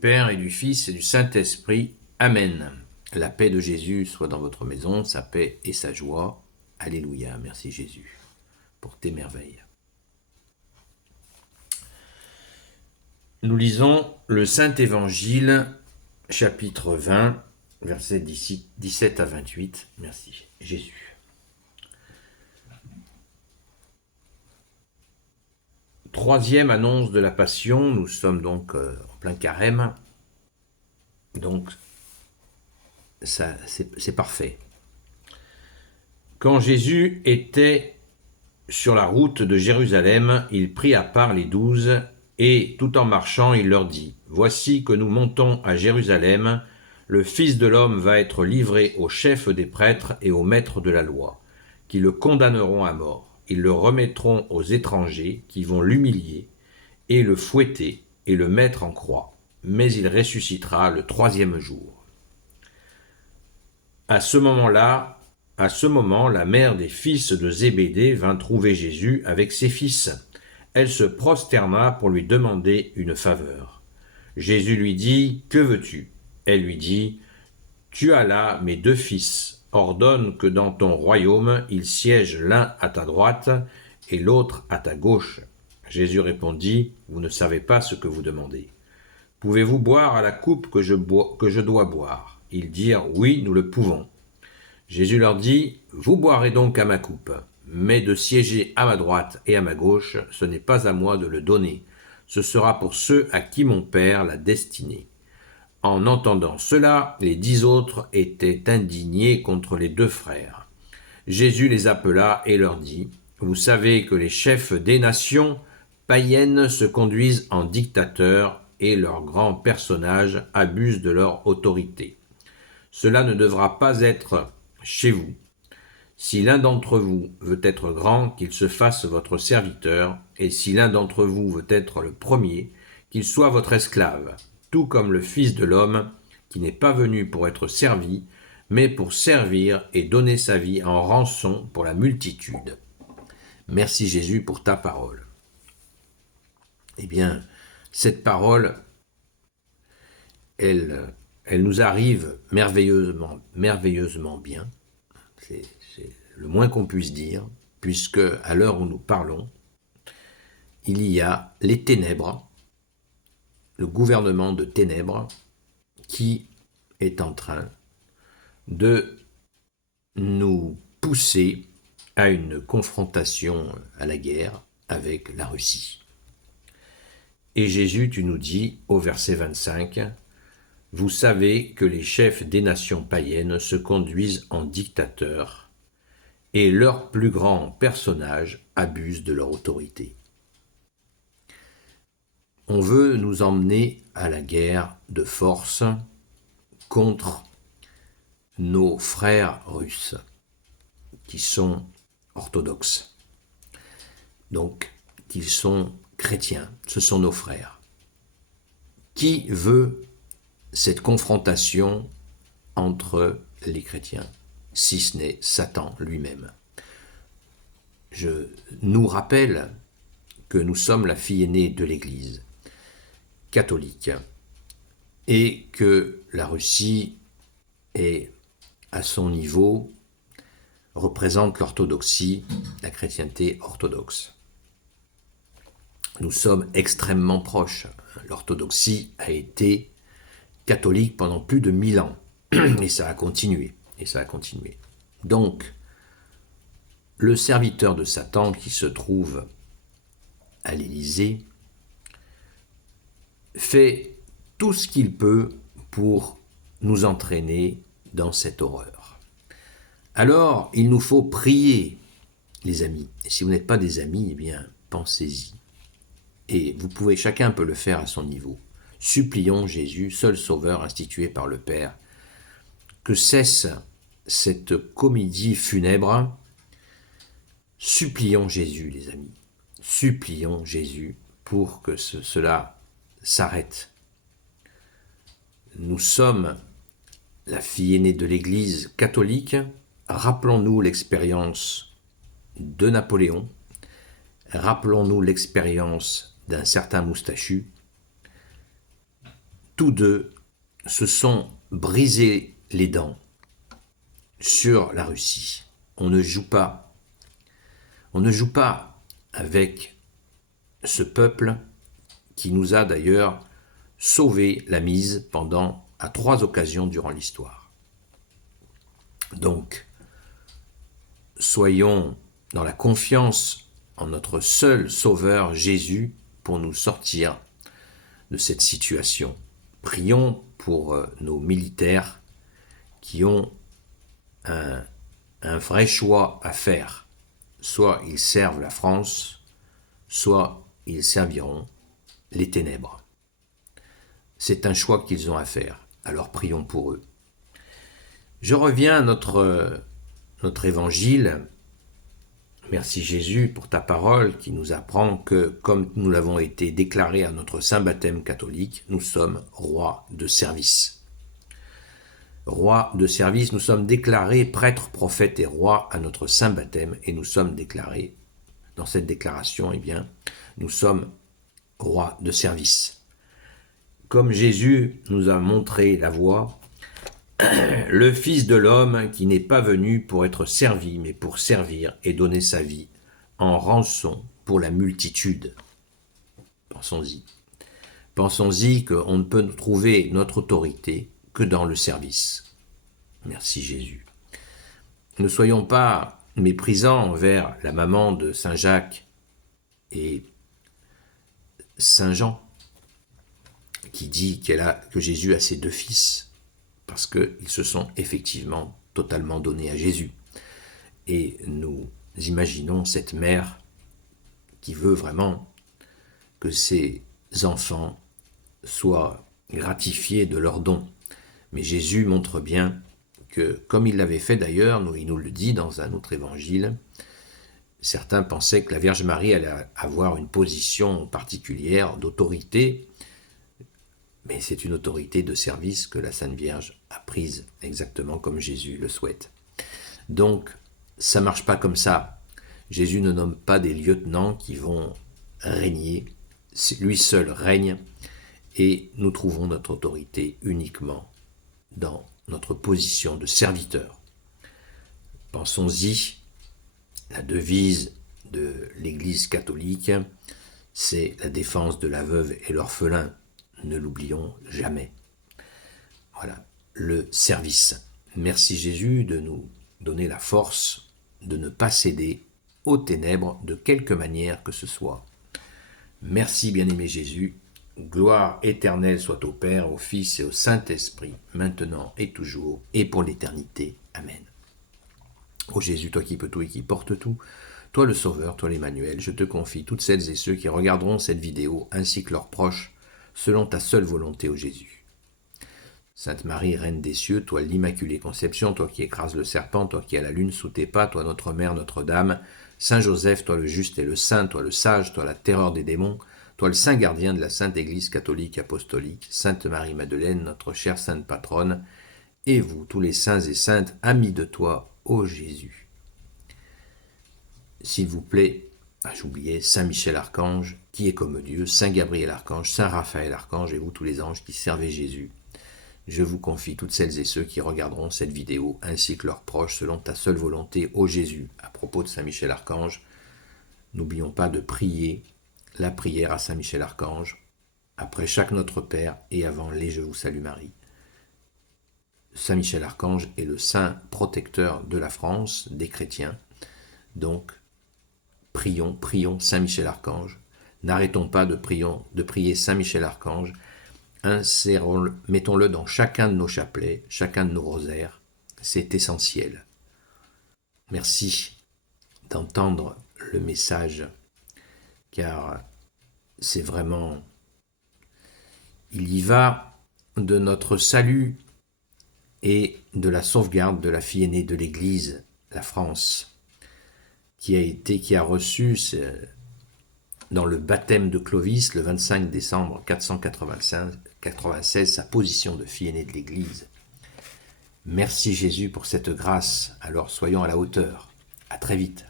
Père et du Fils et du Saint-Esprit. Amen. La paix de Jésus soit dans votre maison, sa paix et sa joie. Alléluia. Merci Jésus pour tes merveilles. Nous lisons le Saint-Évangile, chapitre 20, versets 17 à 28. Merci Jésus. Troisième annonce de la Passion, nous sommes donc en plein carême, donc ça c'est parfait. Quand Jésus était sur la route de Jérusalem, il prit à part les 12 et, tout en marchant, il leur dit : « Voici que nous montons à Jérusalem, le Fils de l'homme va être livré aux chefs des prêtres et aux maîtres de la loi, qui le condamneront à mort. Ils le remettront aux étrangers, qui vont l'humilier et le fouetter et le mettre en croix. Mais il ressuscitera le troisième jour. » À ce moment, la mère des fils de Zébédée vint trouver Jésus avec ses fils. Elle se prosterna pour lui demander une faveur. Jésus lui dit : « Que veux-tu ? » Elle lui dit : « Tu as là mes 2 fils. Ordonne que dans ton royaume, ils siègent l'un à ta droite et l'autre à ta gauche. » Jésus répondit : « Vous ne savez pas ce que vous demandez. Pouvez-vous boire à la coupe que je dois boire ? » Ils dirent : « Oui, nous le pouvons. » Jésus leur dit : « Vous boirez donc à ma coupe, mais de siéger à ma droite et à ma gauche, ce n'est pas à moi de le donner. Ce sera pour ceux à qui mon Père l'a destiné. » En entendant cela, les 10 autres étaient indignés contre les 2 frères. Jésus les appela et leur dit : « Vous savez que les chefs des nations païennes se conduisent en dictateurs et leurs grands personnages abusent de leur autorité. Cela ne devra pas être chez vous. Si l'un d'entre vous veut être grand, qu'il se fasse votre serviteur, et si l'un d'entre vous veut être le premier, qu'il soit votre esclave, tout comme le Fils de l'homme, qui n'est pas venu pour être servi, mais pour servir et donner sa vie en rançon pour la multitude. » Merci Jésus pour ta parole. Eh bien, cette parole, elle nous arrive merveilleusement bien. C'est le moins qu'on puisse dire, puisque à l'heure où nous parlons, il y a les ténèbres, le gouvernement de ténèbres, qui est en train de nous pousser à une confrontation à la guerre avec la Russie. Et Jésus, tu nous dis au verset 25, « Vous savez que les chefs des nations païennes se conduisent en dictateurs et leurs plus grands personnages abusent de leur autorité. » On veut nous emmener à la guerre de force contre nos frères russes qui sont orthodoxes, donc qu'ils sont chrétiens, ce sont nos frères. Qui veut cette confrontation entre les chrétiens, si ce n'est Satan lui-même? Je nous rappelle que nous sommes la fille aînée de l'Église catholique et que la Russie est à son niveau, représente l'orthodoxie, la chrétienté orthodoxe. Nous sommes extrêmement proches. L'orthodoxie a été catholique pendant plus de 1000 ans et ça a continué. Donc, le serviteur de Satan qui se trouve à l'Élysée fait tout ce qu'il peut pour nous entraîner dans cette horreur. Alors, il nous faut prier, les amis. Et si vous n'êtes pas des amis, eh bien, pensez-y. Et chacun peut le faire à son niveau. Supplions Jésus, seul sauveur institué par le Père, que cesse cette comédie funèbre. Supplions Jésus, les amis. Supplions Jésus pour que cela s'arrête. Nous sommes la fille aînée de l'Église catholique. Rappelons-nous l'expérience de Napoléon. Rappelons-nous l'expérience d'un certain moustachu tous deux se sont brisés les dents sur la Russie. On ne joue pas avec ce peuple qui nous a d'ailleurs sauvé la mise à 3 occasions durant l'histoire. Donc, soyons dans la confiance en notre seul sauveur Jésus pour nous sortir de cette situation. Prions pour nos militaires qui ont un vrai choix à faire. Soit ils servent la France, soit ils serviront les ténèbres. C'est un choix qu'ils ont à faire, alors prions pour eux. Je reviens à notre évangile. Merci Jésus pour ta parole qui nous apprend que, comme nous l'avons été déclarés à notre saint baptême catholique, nous sommes rois de service. Rois de service, nous sommes déclarés prêtres, prophètes et rois à notre saint baptême et nous sommes déclarés, dans cette déclaration, nous sommes rois de service. Comme Jésus nous a montré la voie, le Fils de l'homme qui n'est pas venu pour être servi, mais pour servir et donner sa vie en rançon pour la multitude. Pensons-y. Pensons-y qu'on ne peut trouver notre autorité que dans le service. Merci Jésus. Ne soyons pas méprisants envers la maman de Saint Jacques et Saint Jean, qui dit que Jésus a ses 2 fils, parce qu'ils se sont effectivement totalement donnés à Jésus. Et nous imaginons cette mère qui veut vraiment que ses enfants soient gratifiés de leurs dons. Mais Jésus montre bien que, comme il l'avait fait d'ailleurs, il nous le dit dans un autre évangile, certains pensaient que la Vierge Marie allait avoir une position particulière d'autorité, mais c'est une autorité de service que la Sainte Vierge a prise, exactement comme Jésus le souhaite. Donc, ça ne marche pas comme ça. Jésus ne nomme pas des lieutenants qui vont régner. Lui seul règne et nous trouvons notre autorité uniquement dans notre position de serviteur. Pensons-y, la devise de l'Église catholique, c'est la défense de la veuve et l'orphelin. Ne l'oublions jamais. Voilà, le service. Merci Jésus de nous donner la force de ne pas céder aux ténèbres de quelque manière que ce soit. Merci bien-aimé Jésus. Gloire éternelle soit au Père, au Fils et au Saint-Esprit, maintenant et toujours, et pour l'éternité. Amen. Ô Jésus, toi qui peux tout et qui portes tout, toi le Sauveur, toi l'Emmanuel, je te confie toutes celles et ceux qui regarderont cette vidéo, ainsi que leurs proches, selon ta seule volonté, ô Jésus. Sainte Marie, Reine des cieux, toi l'Immaculée Conception, toi qui écrases le serpent, toi qui as la lune sous tes pas, toi notre Mère, Notre-Dame, Saint Joseph, toi le juste et le saint, toi le sage, toi la terreur des démons, toi le saint gardien de la Sainte Église catholique apostolique, Sainte Marie-Madeleine, notre chère Sainte Patronne, et vous, tous les saints et saintes, amis de toi, ô Jésus. S'il vous plaît, j'oubliais Saint Michel Archange, qui est comme Dieu, Saint Gabriel Archange, Saint Raphaël Archange, et vous tous les anges qui servez Jésus. Je vous confie toutes celles et ceux qui regarderont cette vidéo, ainsi que leurs proches, selon ta seule volonté, ô Jésus. À propos de Saint Michel Archange, n'oublions pas de prier la prière à Saint Michel Archange, après chaque Notre Père et avant les Je vous salue Marie. Saint Michel Archange est le saint protecteur de la France, des chrétiens. Donc, prions Saint Michel Archange. N'arrêtons pas de prier Saint Michel Archange. Mettons-le dans chacun de nos chapelets, chacun de nos rosaires. C'est essentiel. Merci d'entendre le message, car c'est vraiment... Il y va de notre salut et de la sauvegarde de la fille aînée de l'Église, la France, qui a reçu dans le baptême de Clovis, le 25 décembre 496, sa position de fille aînée de l'Église. Merci Jésus pour cette grâce, alors soyons à la hauteur. À très vite.